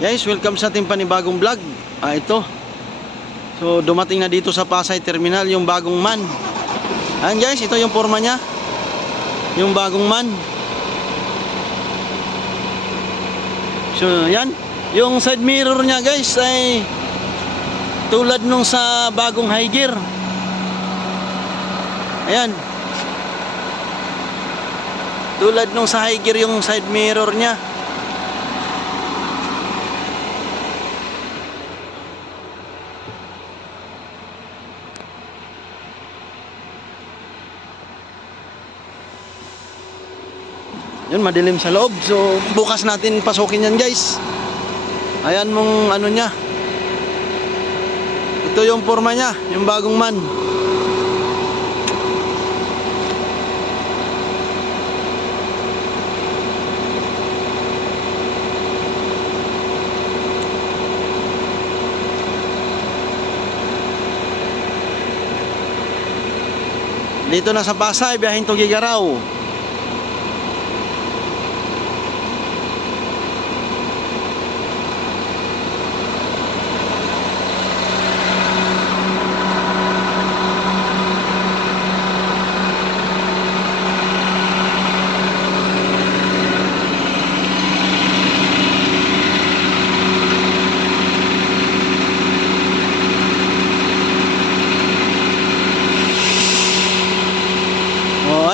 Guys, welcome sa ating panibagong vlog. Ito. So, dumating na dito sa Pasay Terminal yung bagong MAN. Ayan guys, ito yung forma niya. Yung bagong MAN. So, yan. Yung side mirror niya guys ay tulad nung sa bagong high gear. Ayan. Tulad nung sa high gear yung side mirror niya. Yun, madilim sa loob. So, bukas natin pasukin yan guys. Ayan mong ano niya. Ito yung forma niya, yung bagong MAN. Dito na sa Pasay, biyaheng Tugigaraw.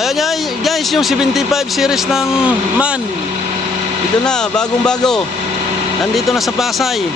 Ayan guys, yung 75 series ng MAN. Ito na, bagong bago. Nandito na sa Pasay.